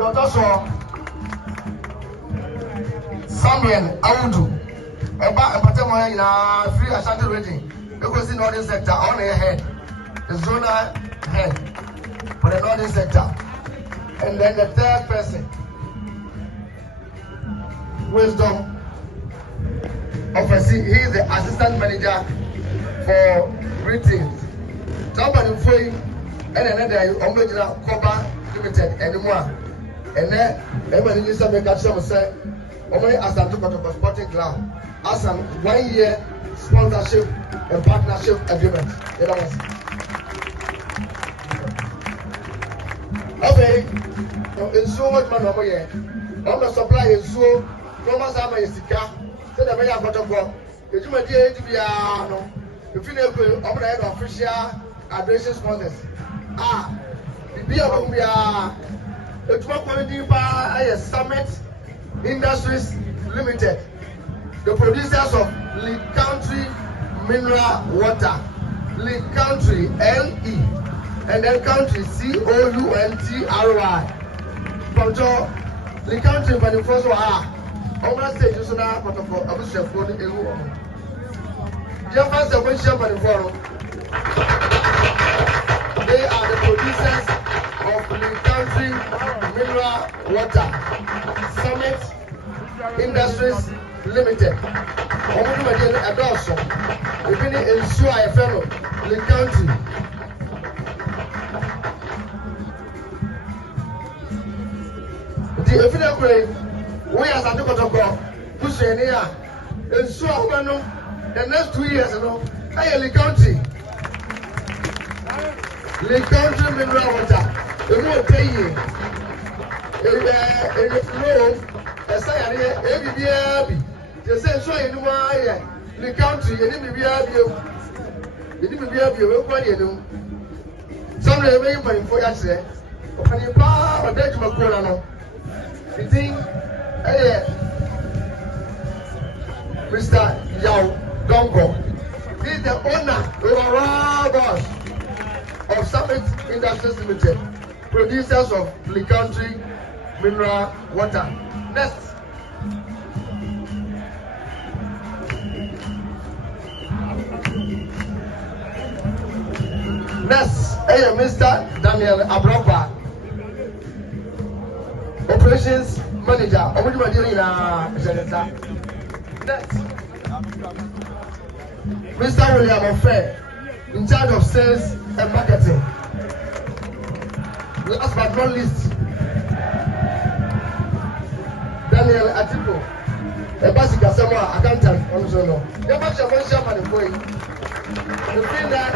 Dr. Samuel Audu. Eba Epatemo na free Asante rating. Because in northern sector, on your head, the zonal head for the northern sector. And then the third person, Wisdom Officer, he is the assistant manager for retail. Somebody for him, and another original Coba Limited anymore. And then everybody needs to make a show say, only Asante Kotoko Sporting Club as a 1 year sponsorship and partnership agreement. Okay, in so much man over here. I'm the supplier is so Thomas Ama is the car. Said the mayor got to go. If you may be if you know, I'm the official addressing sponsors. The beer will be it's what quality by Summit Industries Limited, the producers of Lake Country Mineral Water, Lake Country LE, and then Country COUNTRY. From Joe, Lake Country, but the first one, I'm going to say, you should have protocol of the chef for the EU. Just as the question for the forum, they are the producers of Lake Country Mineral Water, Summit Industries Limited. I'm going to do a dozen. If you ensure a fellow, Lake Country. If you don't pray, we as a Kotoko, push in here, ensure the next 2 years, I Lake Country. Lake Country Mineral Water. We will pay you. As I am here, they say, so you know, the country, you need to be able to some of the way for yesterday. When you buy a bed to a corner, you think, Mr. Yao Donko, he is the owner, overall boss of Summit Industries Limited, producers of the country mineral water. Next. Next, Mr. Daniel Abropa, Operations Manager. Next, Mr. William Ofe, in charge of sales and marketing. Last but not least, Daniel Atipo, a basic accountant on Zono. You have a mention for the boy. The thing that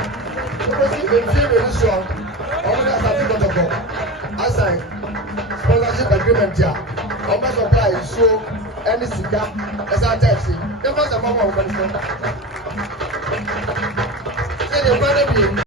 as I sponsorship agreement here, how much supply is so any cigar as I tell you. There was a moment of